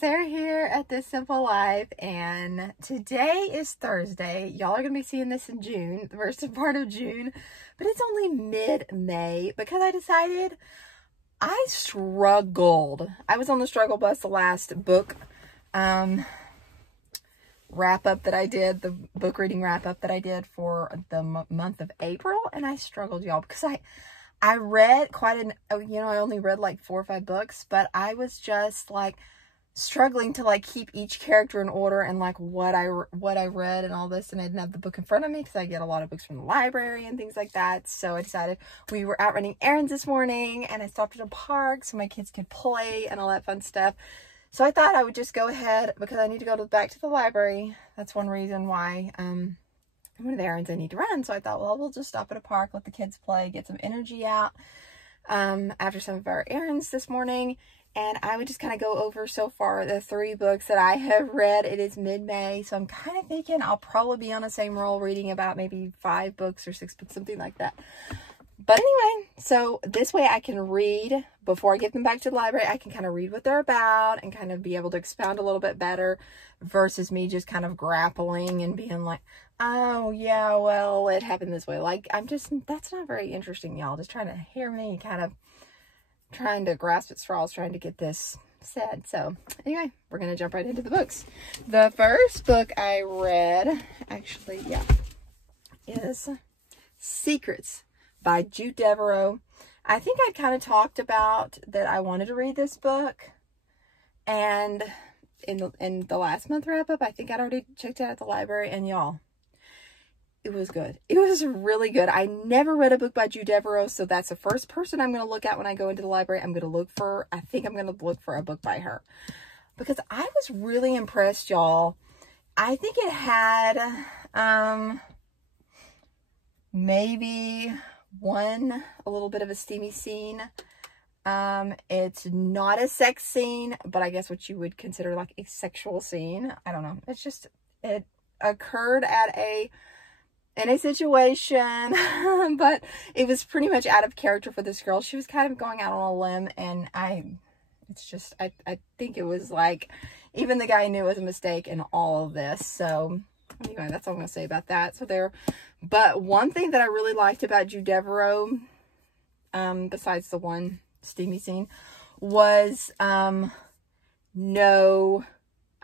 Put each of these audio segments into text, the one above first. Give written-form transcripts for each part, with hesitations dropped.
Sarah here at This Simple Life, and today is Thursday. Y'all are going to be seeing this in June, the first part of June, but it's only mid-May because I decided I struggled. I was on the struggle bus the last book wrap-up that I did, the book reading wrap-up that I did for the month of April, and I struggled, y'all, because I read quite I only read like 4 or 5 books, but I was just like struggling to like keep each character in order and like what I read and all this, and I didn't have the book in front of me because I get a lot of books from the library and things like that. So I decided, we were out running errands this morning and I stopped at a park so my kids could play and all that fun stuff. So I thought I would just go ahead because I need to go back to the library. That's one reason why one of the errands I need to run. So I thought, well, we'll just stop at a park, let the kids play, get some energy out after some of our errands this morning. And I would just kind of go over so far the 3 books that I have read. It is mid-May, so I'm kind of thinking I'll probably be on the same roll reading about maybe 5 books or 6 books, something like that. But anyway, so this way I can read before I get them back to the library. I can kind of read what they're about and kind of be able to expound a little bit better versus me just kind of grappling and being like, oh yeah, well, it happened this way. Like, that's not very interesting, y'all. Just trying to hear me kind of trying to grasp at straws, trying to get this said. So anyway, we're going to jump right into the books. The first book I read, actually, is Secrets by Jude Devereaux. I think I kind of talked about that I wanted to read this book, and in the last month wrap up, I think I'd already checked it out at the library, and y'all, it was good. It was really good. I never read a book by Jude Devereaux, so that's the first person I'm going to look at when I go into the library. I think I'm going to look for a book by her, because I was really impressed, y'all. I think it had maybe a little bit of a steamy scene. It's not a sex scene, but I guess what you would consider like a sexual scene. I don't know. It's just, it occurred in a situation, but it was pretty much out of character for this girl. She was kind of going out on a limb, and I think it was like, even the guy knew it was a mistake in all of this. So anyway, that's all I'm going to say about that. But one thing that I really liked about Jude Devereaux, besides the one steamy scene, was, I don't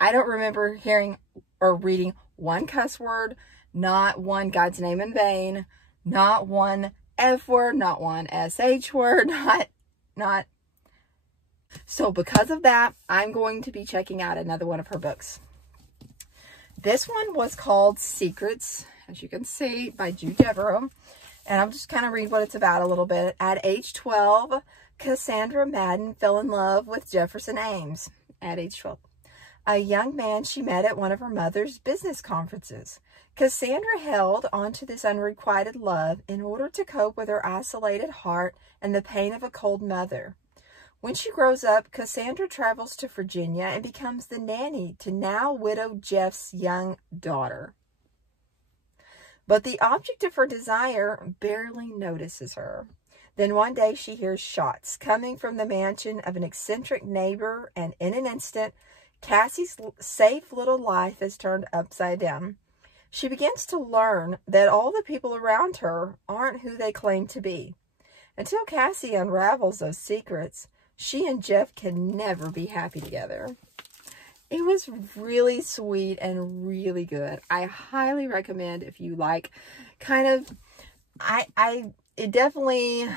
remember hearing or reading one cuss word, not one God's name in vain, not one F word, not one SH word, not. So because of that, I'm going to be checking out another one of her books. This one was called Secrets, as you can see, by Jude Devereaux. And I'll just kind of read what it's about a little bit. At age 12, Cassandra Madden fell in love with Jefferson Ames. At age 12. A young man she met at one of her mother's business conferences. Cassandra held onto this unrequited love in order to cope with her isolated heart and the pain of a cold mother. When she grows up, Cassandra travels to Virginia and becomes the nanny to now widowed Jeff's young daughter. But the object of her desire barely notices her. Then one day she hears shots coming from the mansion of an eccentric neighbor, and in an instant, Cassie's safe little life is turned upside down. She begins to learn that all the people around her aren't who they claim to be. Until Cassie unravels those secrets, she and Jeff can never be happy together. It was really sweet and really good. I highly recommend if you like kind of, it definitely,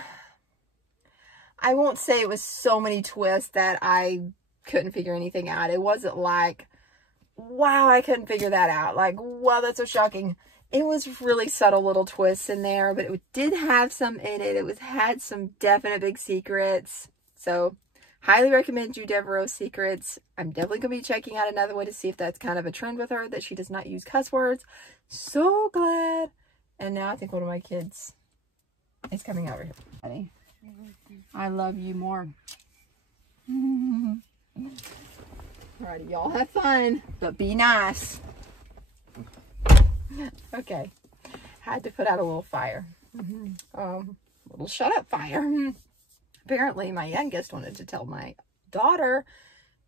I won't say it was so many twists that I couldn't figure anything out. It wasn't like, wow, I couldn't figure that out. Like, wow, that's so shocking. It was really subtle little twists in there, but it did have some in it. It had some definite big secrets. So, highly recommend Jude Devereaux's Secrets. I'm definitely going to be checking out another one to see if that's kind of a trend with her, that she does not use cuss words. So glad And now I think one of my kids is coming over here. Buddy, I love you more. Alrighty, y'all have fun, but be nice. Okay, had to put out a little fire. Little shut up fire. Apparently, my youngest wanted to tell my daughter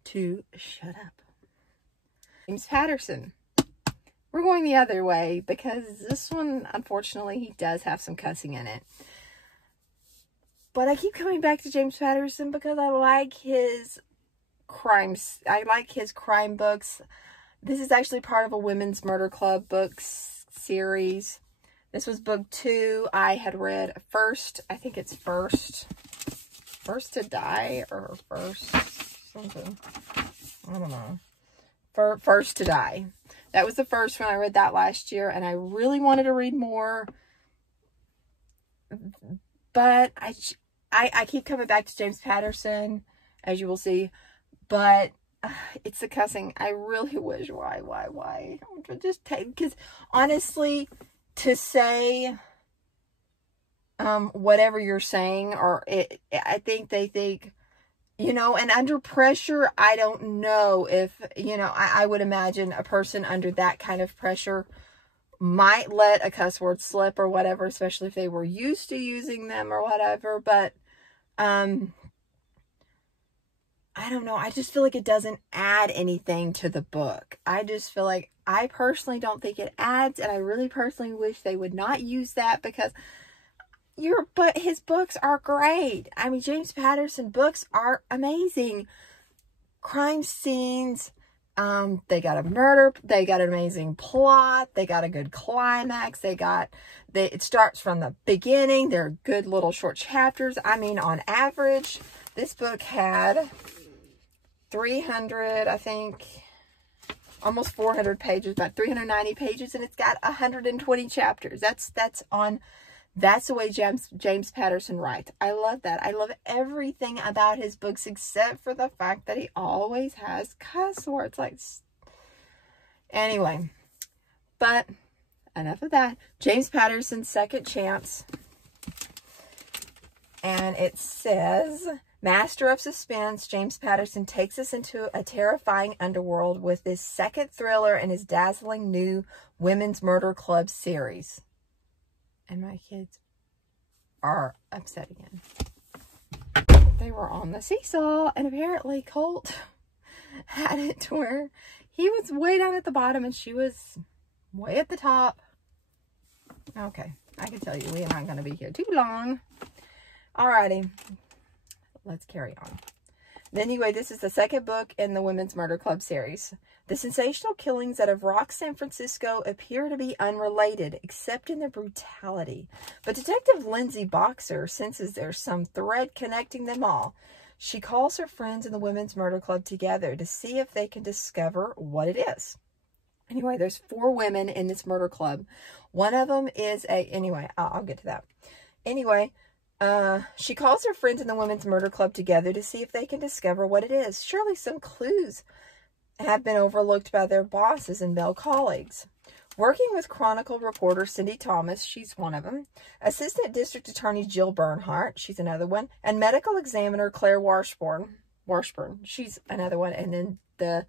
to shut up. James Patterson. We're going the other way because this one, unfortunately, he does have some cussing in it. But I keep coming back to James Patterson because I like his crimes. I like his crime books. This is actually part of a Women's Murder Club books series. This was book 2. I had read first. I think it's First to Die or First something. I don't know. First to Die. That was the first one. I read that last year, and I really wanted to read more. But I keep coming back to James Patterson, as you will see. But it's the cussing. I really wish, why? Just take, because honestly, to say whatever you're saying, or I think they think, you know, and under pressure, I don't know if, you know, I would imagine a person under that kind of pressure might let a cuss word slip or whatever, especially if they were used to using them or whatever. But, I don't know. I just feel like it doesn't add anything to the book. I just feel like, I personally don't think it adds, and I really personally wish they would not use that, because but his books are great. I mean, James Patterson books are amazing. Crime scenes, they got a murder, they got an amazing plot, they got a good climax, it starts from the beginning. They're good little short chapters. I mean, on average, this book had 300, I think, almost 400 pages, about 390 pages, and it's got 120 chapters. That's the way James Patterson writes. I love that. I love everything about his books except for the fact that he always has cuss words. Like, anyway, but enough of that. James Patterson's Second Chance. And it says, master of suspense, James Patterson takes us into a terrifying underworld with this second thriller in his dazzling new Women's Murder Club series. And my kids are upset again. They were on the seesaw, and apparently Colt had it to where he was way down at the bottom and she was way at the top. Okay, I can tell you we are not going to be here too long. Alrighty, let's carry on. Anyway, this is the second book in the Women's Murder Club series. The sensational killings that have rocked San Francisco appear to be unrelated, except in their brutality. But Detective Lindsay Boxer senses there's some thread connecting them all. She calls her friends in the Women's Murder Club together to see if they can discover what it is. Anyway, there's 4 women in this murder club. One of them is anyway, I'll get to that. Anyway, she calls her friends in the Women's Murder Club together to see if they can discover what it is. Surely some clues have been overlooked by their bosses and male colleagues. Working with Chronicle reporter Cindy Thomas, she's one of them, Assistant District Attorney Jill Bernhardt, she's another one, and Medical Examiner Claire Washburn, she's another one, and then the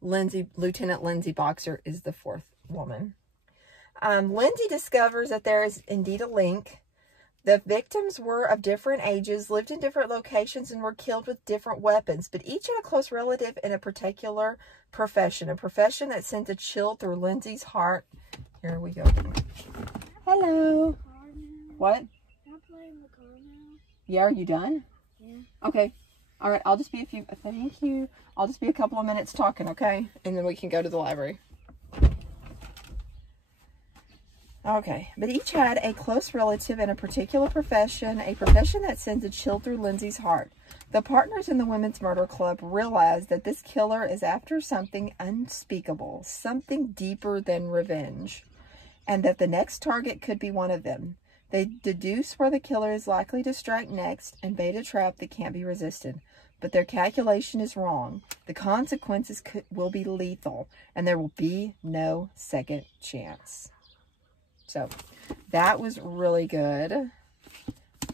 Lieutenant Lindsay Boxer is the 4th woman. Lindsay discovers that there is indeed a link. The victims were of different ages, lived in different locations, and were killed with different weapons, but each had a close relative in a particular profession, a profession that sent a chill through Lindsay's heart. Here we go. Hello. What? I'm playing the car now. Yeah, are you done? Yeah. Okay. All right, I'll just be thank you. I'll just be a couple of minutes talking, okay? And then we can go to the library. Okay, but each had a close relative in a particular profession, a profession that sends a chill through Lindsay's heart. The partners in the Women's Murder Club realize that this killer is after something unspeakable, something deeper than revenge, and that the next target could be one of them. They deduce where the killer is likely to strike next and bait a trap that can't be resisted. But their calculation is wrong. The consequences will be lethal, and there will be no second chance. So that was really good.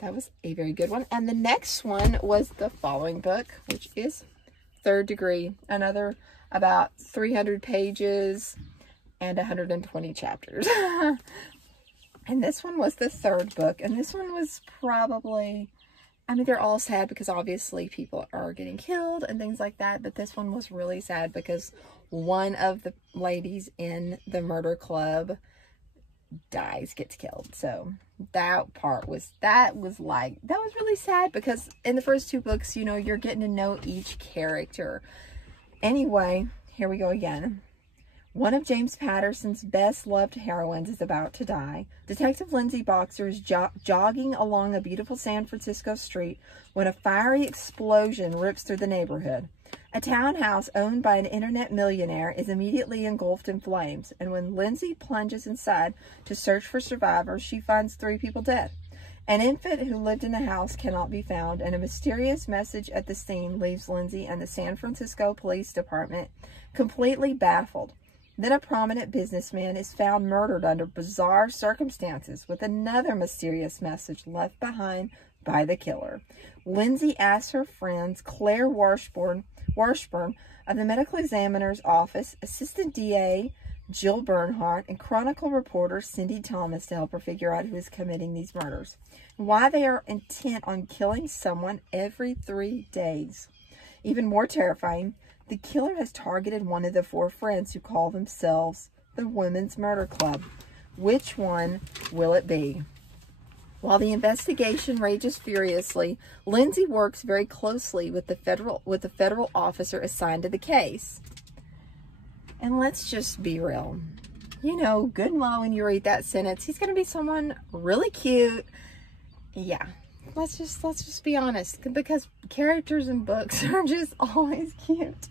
That was a very good one. And the next one was the following book, which is Third Degree. Another about 300 pages and 120 chapters. And this one was the third book. And this one was probably, I mean, they're all sad because obviously people are getting killed and things like that. But this one was really sad because one of the ladies in the murder club gets killed. So that was really sad because in the first two books, you know, you're getting to know each character. Anyway, here we go again. One of James Patterson's best loved heroines is about to die. Detective Lindsay Boxer is jogging along a beautiful San Francisco street when a fiery explosion rips through the neighborhood. A townhouse owned by an internet millionaire is immediately engulfed in flames, and when Lindsay plunges inside to search for survivors, she finds 3 people dead. An infant who lived in the house cannot be found, and a mysterious message at the scene leaves Lindsay and the San Francisco Police Department completely baffled. Then a prominent businessman is found murdered under bizarre circumstances with another mysterious message left behind by the killer. Lindsay asks her friends Claire Washburn of the medical examiner's office, Assistant DA Jill Bernhardt, and Chronicle reporter Cindy Thomas to help her figure out who is committing these murders, and why they are intent on killing someone every 3 days. Even more terrifying, the killer has targeted one of the 4 friends who call themselves the Women's Murder Club. Which one will it be? While the investigation rages furiously, Lindsay works very closely with the federal officer assigned to the case. And let's just be real. You know, good and well, when you read that sentence, he's going to be someone really cute. Yeah. Let's just be honest, because characters in books are just always cute.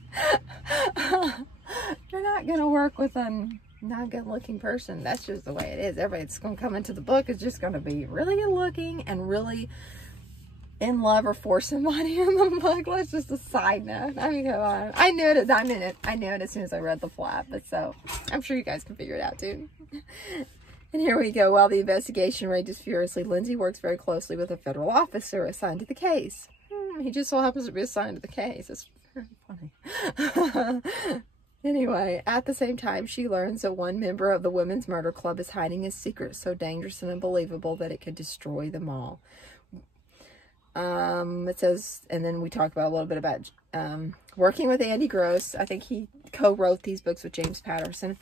You're not going to work with a not good looking person. That's just the way it is. Everybody that's going to come into the book is just going to be really good looking and really in love or for somebody in the book. That's just a side note. I mean, come on. I knew it. I knew it as soon as I read the plot, but so I'm sure you guys can figure it out too. And here we go. While the investigation rages furiously, Lindsay works very closely with a federal officer assigned to the case. He just so happens to be assigned to the case. It's very funny. Anyway, at the same time, she learns that one member of the Women's Murder Club is hiding a secret so dangerous and unbelievable that it could destroy them all. It says, and then we talk about a little bit about working with Andy Gross. I think he co-wrote these books with James Patterson.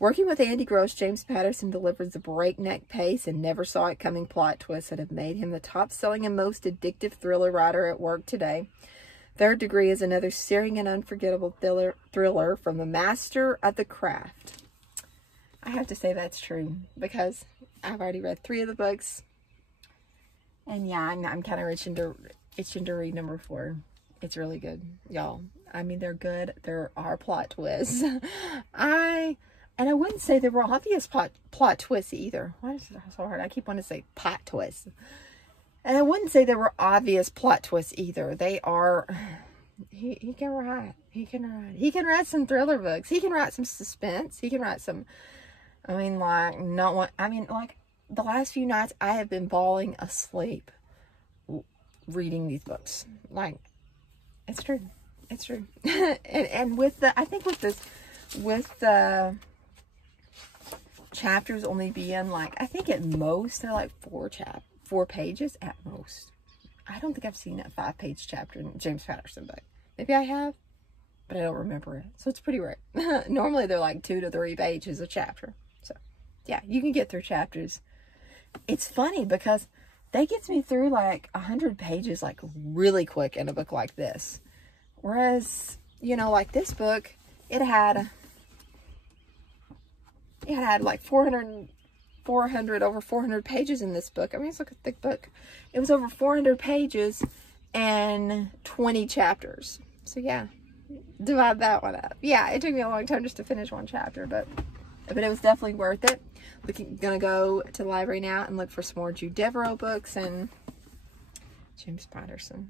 Working with Andy Gross, James Patterson delivers a breakneck pace and never-saw-it-coming plot twists that have made him the top-selling and most addictive thriller writer at work today. Third Degree is another searing and unforgettable thriller from the master of the craft. I have to say that's true because I've already read 3 of the books. And yeah, I'm kind of itching to read number 4. It's really good, y'all. I mean, they're good. There are plot twists. And I wouldn't say there were obvious plot twists either. Why is it so hard? I keep wanting to say plot twists. And I wouldn't say there were obvious plot twists either. They are... He can write. He can write. He can write some thriller books. He can write some suspense. He can write some... I mean, like, the last few nights I have been bawling asleep reading these books. Like, it's true. It's true. and with the... I think with the chapters only being like, I think at most they're like 4 pages at most. I don't think I've seen a 5-page chapter in a James Patterson book. Maybe I have, but I don't remember it. So it's pretty rare. Normally they're like 2 to 3 pages a chapter. So yeah, you can get through chapters. It's funny because that gets me through like 100 pages like really quick in a book like this. Whereas, you know, like this book, it had like over 400 pages in this book. I mean, it's like a thick book. It was over 400 pages and 20 chapters. So yeah, divide that one up. Yeah, it took me a long time just to finish one chapter, but it was definitely worth it. We're gonna go to the library now and look for some more Jude Devereaux books and James Patterson.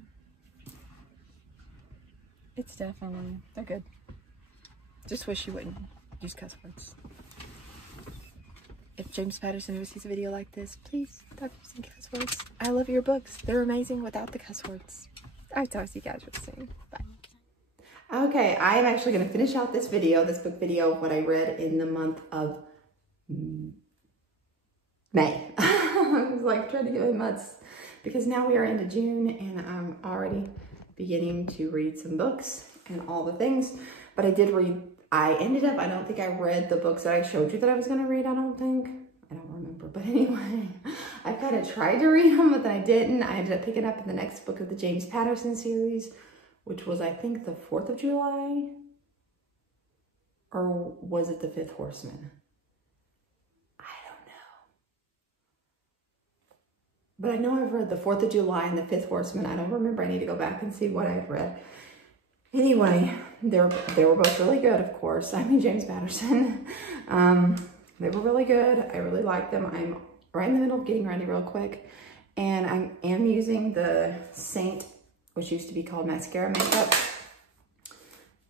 It's definitely, they're good. Just wish you wouldn't use cuss words. if James Patterson ever sees a video like this, please stop using cuss words. I love your books. They're amazing without the cuss words. I'll talk to you guys real soon. Bye. Okay, I am actually going to finish out this video, this book video, what I read in the month of May. I was like trying to get my months because now we are into June and I'm already beginning to read some books and all the things. But I don't think I read the books that I showed you that I was going to read, I don't remember. But anyway, I kind of tried to read them, but then I didn't. I ended up picking up in the next book of the James Patterson series, which was, I think, the 4th of July. Or was it the 5th Horseman? I don't know. But I know I've read the 4th of July and the 5th Horseman. I don't remember. I need to go back and see what I've read. Anyway, they were both really good, of course. I mean, James Patterson. They were really good. I really liked them. I'm right in the middle of getting ready real quick. And I am using the Saint, which used to be called mascara makeup.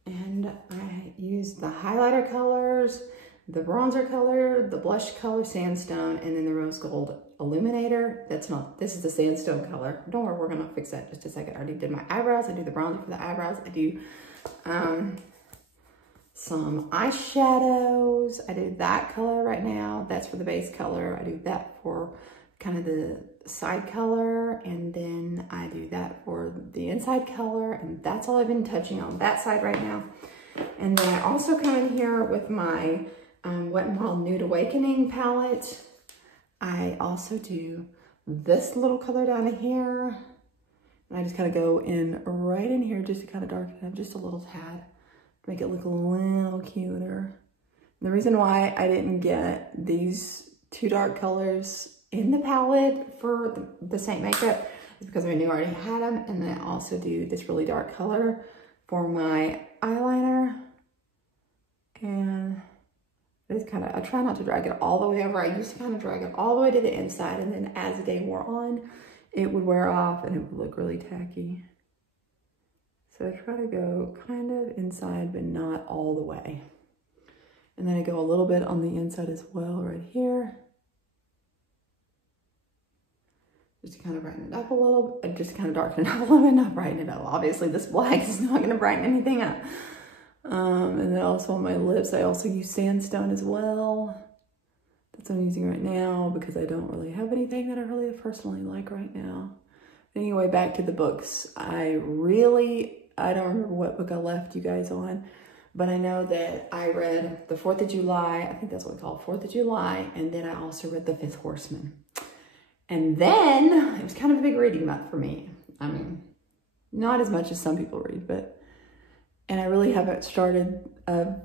And I used the highlighter colors, the bronzer color, the blush color, sandstone, and then the rose gold illuminator. This is the sandstone color. Don't worry, we're gonna fix that in just a second. I already did my eyebrows. I do the bronzer for the eyebrows. I do some eyeshadows. I do that color right now. That's for the base color. I do that for kind of the side color, and then I do that for the inside color, and that's all I've been touching on that side right now. And then I also come in here with my Wet n Wild Nude Awakening palette. I also do this little color down here, and I just kind of go in right in here just to kind of darken it up just a little tad, make it look a little cuter. And the reason why I didn't get these 2 dark colors in the palette for the Saint makeup is because I knew I already had them. And then I also do this really dark color for my eyeliner. And it's I try not to drag it all the way over. I used to kind of drag it all the way to the inside, and then as the day wore on, it would wear off and it would look really tacky. So I try to go kind of inside, but not all the way. And then I go a little bit on the inside as well, right here. Just to kind of brighten it up a little, just kind of darken it up a little bit, not brighten it up. Obviously this black is not gonna brighten anything up. And then also on my lips, I also use sandstone as well. That's what I'm using right now because I don't really have anything that I really personally like right now. Anyway, back to the books. I don't remember what book I left you guys on, but I know that I read the 4th of July. I think that's what we call it, 4th of July. And then I also read the 5th Horseman. And then it was kind of a big reading month for me. I mean, not as much as some people read, and I really haven't started, and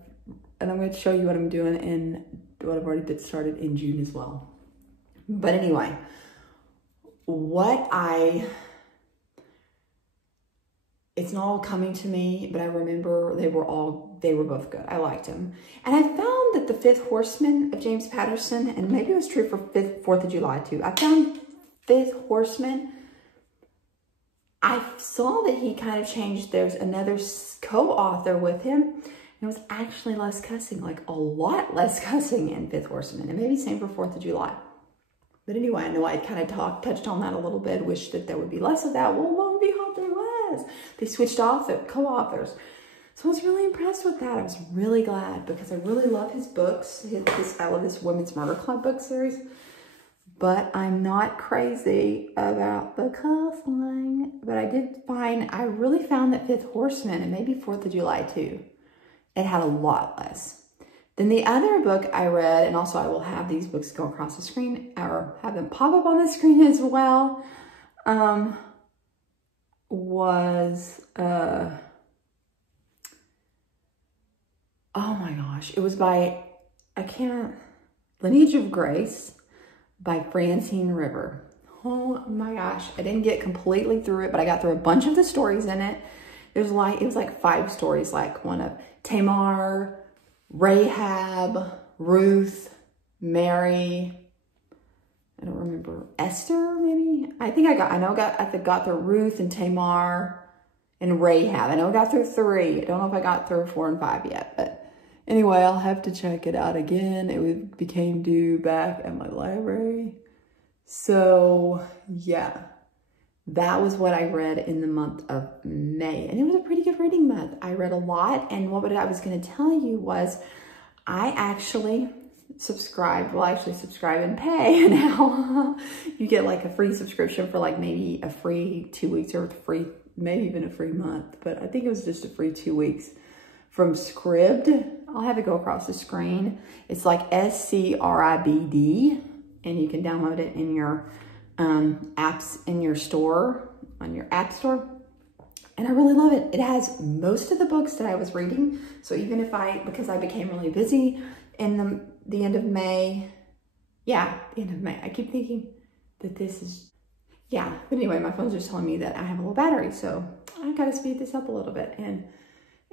I'm going to show you what I'm doing in what I've already started in June as well. But anyway, it's not all coming to me, but I remember they were both good. I liked them. And I found that the 5th Horseman of James Patterson, and maybe it was true for 4th of July too. I found 5th Horseman, I saw that he kind of changed. There's another co-author with him, and it was actually less cussing, like a lot less cussing in 5th Horseman, and maybe same for 4th of July. But anyway, I know I kind of touched on that a little bit, wished that there would be less of that. Well, lo and behold, there was. They switched co-authors. So I was really impressed with that. I was really glad because I really love his books. I love his Women's Murder Club book series. But I'm not crazy about the cussing. But I really found that 5th Horseman, and maybe 4th of July too, it had a lot less. Then the other book I read, and also I will have these books go across the screen or have them pop up on the screen as well, was, oh my gosh, it was by, Lineage of Grace by Francine River. Oh my gosh, I didn't get completely through it, but I got through a bunch of the stories in it. It was like 5 stories, like one of Tamar, Rahab, Ruth, Mary, I don't remember, Esther maybe? I got through Ruth and Tamar and Rahab. I know I got through 3. I don't know if I got through 4 and 5 yet, but Anyway, I'll have to check it out again. It became due back at my library. So yeah, that was what I read in the month of May. And it was a pretty good reading month. I read a lot. And what I was going to tell you was I actually subscribed. Well, I actually subscribe and pay now. You get like a free subscription for like maybe a free 2 weeks or free, maybe even a free month. But I think it was just a free 2 weeks from Scribd. I'll have it go across the screen. It's like SCRIBD, and you can download it in your apps in your store, on your app store. And I really love it. It has most of the books that I was reading. So even if because I became really busy in the end of May. Yeah, the end of May. I keep thinking that this is, yeah. But anyway, my phone's just telling me that I have a low battery. So I gotta speed this up a little bit. And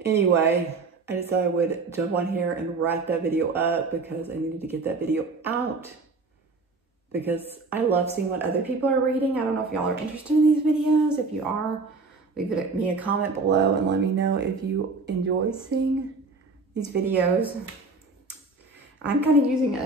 anyway, I decided I would jump on here and wrap that video up because I needed to get that video out. Because I love seeing what other people are reading. I don't know if y'all are interested in these videos. If you are, leave me a comment below and let me know if you enjoy seeing these videos. I'm kind of using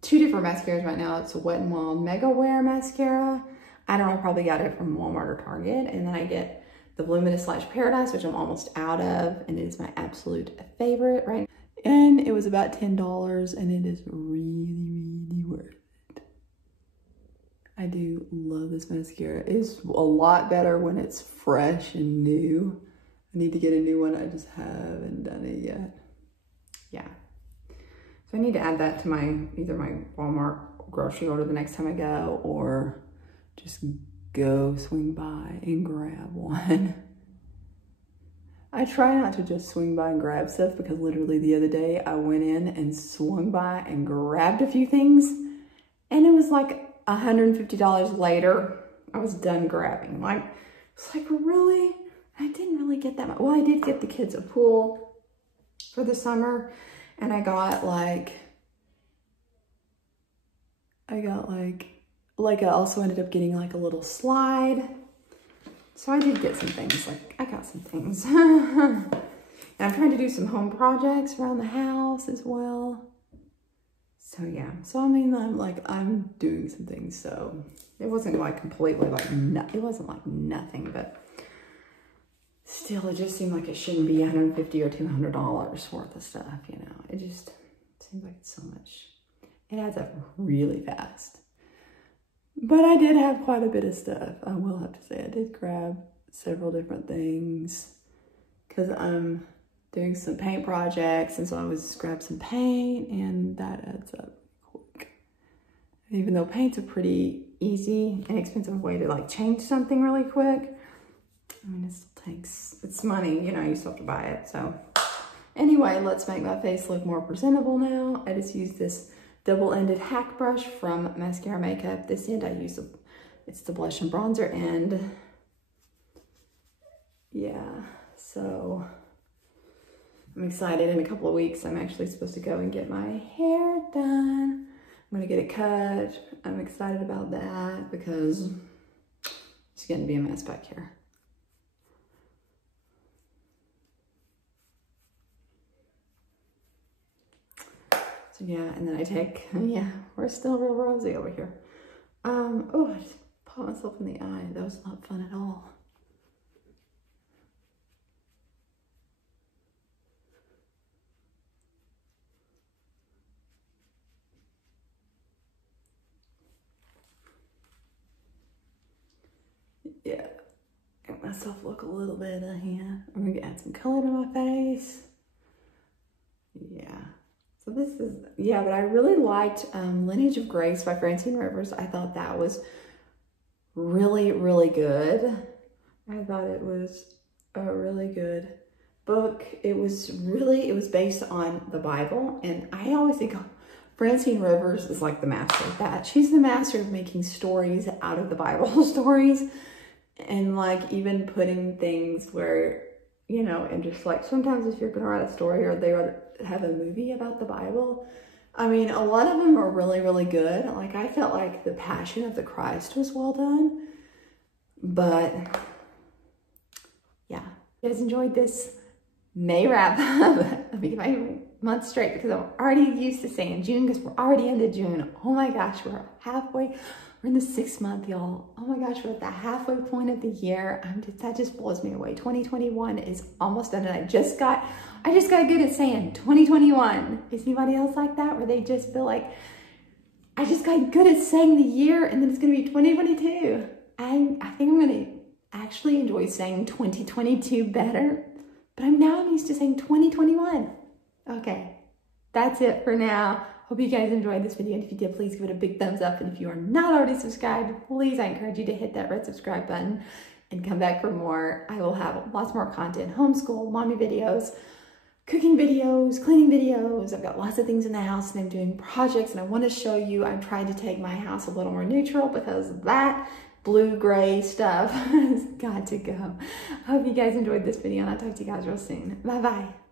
two different mascaras right now. It's a Wet n Wild Mega Wear mascara. I don't know, I probably got it from Walmart or Target. And then I get the Voluminous Lash Paradise, which I'm almost out of, and it is my absolute favorite right now. And it was about $10, and it is really worth it. I do love this mascara. It's a lot better when it's fresh and new. I need to get a new one. I just haven't done it yet. Yeah. So I need to add that to either my Walmart grocery order the next time I go, or just go swing by and grab one. I try not to just swing by and grab stuff because literally the other day I went in and swung by and grabbed a few things, and it was like $150 later, I was done grabbing. Like, it's like, really? I didn't really get that much. Well, I did get the kids a pool for the summer, and I also ended up getting like a little slide. So I did get some things, like I got some things. And I'm trying to do some home projects around the house as well. So yeah, so I mean, I'm doing some things, so it wasn't like completely like, it wasn't like nothing, but still, it just seemed like it shouldn't be $150 or $200 worth of stuff, you know. It just seems like it's so much. It adds up really fast. But I did have quite a bit of stuff. I will have to say I did grab several different things because I'm doing some paint projects, and so I was grab some paint, and that adds up quick. Even though paint's a pretty easy, inexpensive way to like change something really quick, I mean, it still takes, it's money, you know, you still have to buy it. So anyway, let's make my face look more presentable now. I just used this double-ended hack brush from Mascara Makeup. This end I use, it's the blush and bronzer end. Yeah, so I'm excited. In a couple of weeks, I'm actually supposed to go and get my hair done. I'm gonna get it cut. I'm excited about that because it's gonna be a mess back here. So yeah, and then I take, yeah, we're still real rosy over here. Oh, I just popped myself in the eye. That was not fun at all. Yeah, make myself look a little better here. I'm gonna add some color to my face. Yeah. So this is, yeah, but I really liked Lineage of Grace by Francine Rivers. I thought that was really, really good. I thought it was a really good book. It was based on the Bible. And I always think Francine Rivers is like the master of that. She's the master of making stories out of the Bible stories. And like even putting things where, you know, and just like sometimes if you're going to write a story or they have a movie about the Bible, I mean, a lot of them are really, really good. Like I felt like the Passion of the Christ was well done. But yeah, you guys enjoyed this May wrap up. Let me get my month straight because I'm already used to saying June because we're already into June. Oh my gosh, we're halfway. We're in the 6th month, y'all. Oh my gosh, we're at the halfway point of the year. That just blows me away. 2021 is almost done, and I just got good at saying 2021. Is anybody else like that, where they just feel like I just got good at saying the year, and then it's gonna be 2022? I think I'm gonna actually enjoy saying 2022 better, but I'm used to saying 2021. Okay, that's it for now. Hope you guys enjoyed this video, and if you did, please give it a big thumbs up, and if you are not already subscribed, please, I encourage you to hit that red subscribe button and come back for more. I will have lots more content, homeschool, mommy videos, cooking videos, cleaning videos. I've got lots of things in the house, and I'm doing projects, and I want to show you. I'm trying to take my house a little more neutral because that blue-gray stuff has got to go. I hope you guys enjoyed this video, and I'll talk to you guys real soon. Bye-bye.